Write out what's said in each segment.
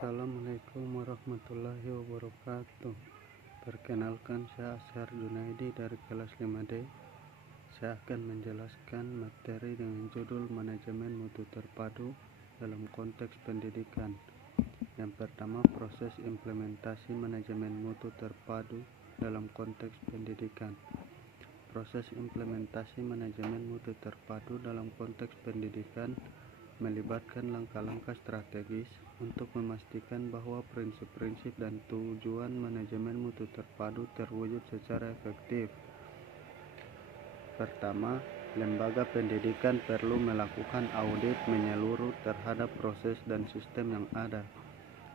Assalamualaikum warahmatullahi wabarakatuh. Perkenalkan, saya Ashar Junaidi dari kelas 5D. Saya akan menjelaskan materi dengan judul manajemen mutu terpadu dalam konteks pendidikan. Yang pertama, proses implementasi manajemen mutu terpadu dalam konteks pendidikan. Proses implementasi manajemen mutu terpadu dalam konteks pendidikan melibatkan langkah-langkah strategis untuk memastikan bahwa prinsip-prinsip dan tujuan manajemen mutu terpadu terwujud secara efektif. Pertama, lembaga pendidikan perlu melakukan audit menyeluruh terhadap proses dan sistem yang ada.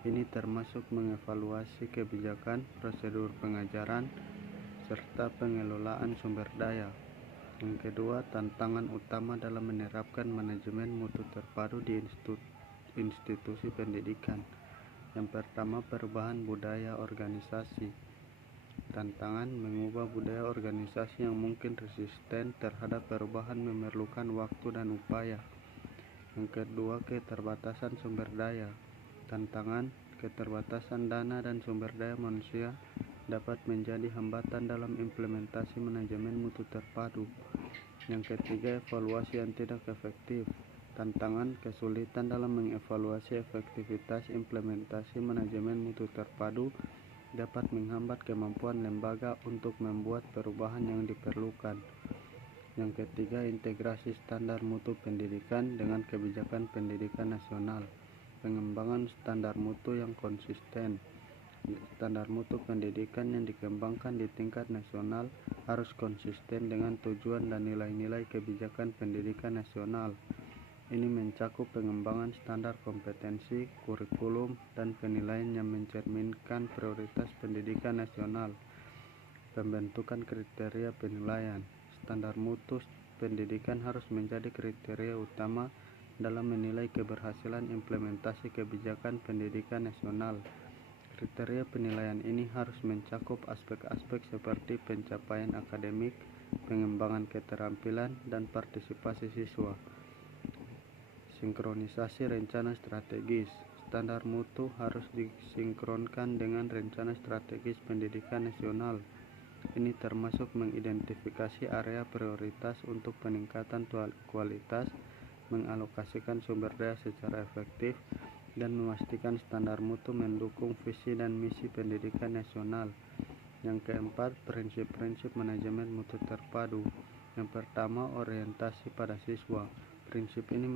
Ini termasuk mengevaluasi kebijakan, prosedur pengajaran, serta pengelolaan sumber daya. Yang kedua, tantangan utama dalam menerapkan manajemen mutu terpadu di institusi pendidikan. Yang pertama, perubahan budaya organisasi. Tantangan mengubah budaya organisasi yang mungkin resisten terhadap perubahan memerlukan waktu dan upaya. Yang kedua, keterbatasan sumber daya. Tantangan, keterbatasan dana dan sumber daya manusia dapat menjadi hambatan dalam implementasi manajemen mutu terpadu. Yang ketiga, evaluasi yang tidak efektif. Tantangan, kesulitan dalam mengevaluasi efektivitas implementasi manajemen mutu terpadu dapat menghambat kemampuan lembaga untuk membuat perubahan yang diperlukan. Yang ketiga, integrasi standar mutu pendidikan dengan kebijakan pendidikan nasional. Pengembangan standar mutu yang konsisten. Standar mutu pendidikan yang dikembangkan di tingkat nasional harus konsisten dengan tujuan dan nilai-nilai kebijakan pendidikan nasional. Ini mencakup pengembangan standar kompetensi, kurikulum, dan penilaian yang mencerminkan prioritas pendidikan nasional. Pembentukan kriteria penilaian. Standar mutu pendidikan harus menjadi kriteria utama dalam menilai keberhasilan implementasi kebijakan pendidikan nasional. Kriteria penilaian ini harus mencakup aspek-aspek seperti pencapaian akademik, pengembangan keterampilan, dan partisipasi siswa. Sinkronisasi rencana strategis. Standar mutu harus disinkronkan dengan rencana strategis pendidikan nasional. Ini termasuk mengidentifikasi area prioritas untuk peningkatan kualitas, mengalokasikan sumber daya secara efektif, dan memastikan standar mutu mendukung visi dan misi pendidikan nasional. Yang keempat, prinsip-prinsip manajemen mutu terpadu. Yang pertama, orientasi pada siswa. Prinsip ini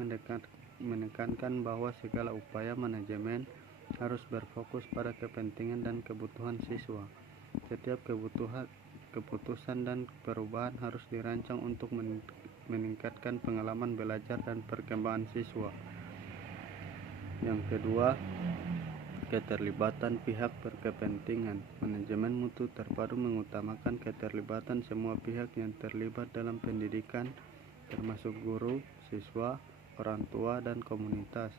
menekankan bahwa segala upaya manajemen harus berfokus pada kepentingan dan kebutuhan siswa. Setiap keputusan dan perubahan harus dirancang untuk meningkatkan pengalaman belajar dan perkembangan siswa. Yang kedua, keterlibatan pihak berkepentingan. Manajemen mutu terpadu mengutamakan keterlibatan semua pihak yang terlibat dalam pendidikan, termasuk guru, siswa, orang tua, dan komunitas.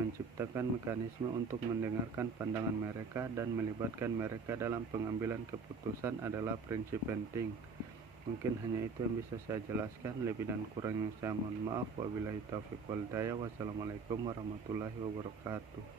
Menciptakan mekanisme untuk mendengarkan pandangan mereka dan melibatkan mereka dalam pengambilan keputusan adalah prinsip penting. Mungkin hanya itu yang bisa saya jelaskan. Lebih dan kurangnya saya mohon maaf. Wabillahi taufiq wal hidayah. Wassalamualaikum warahmatullahi wabarakatuh.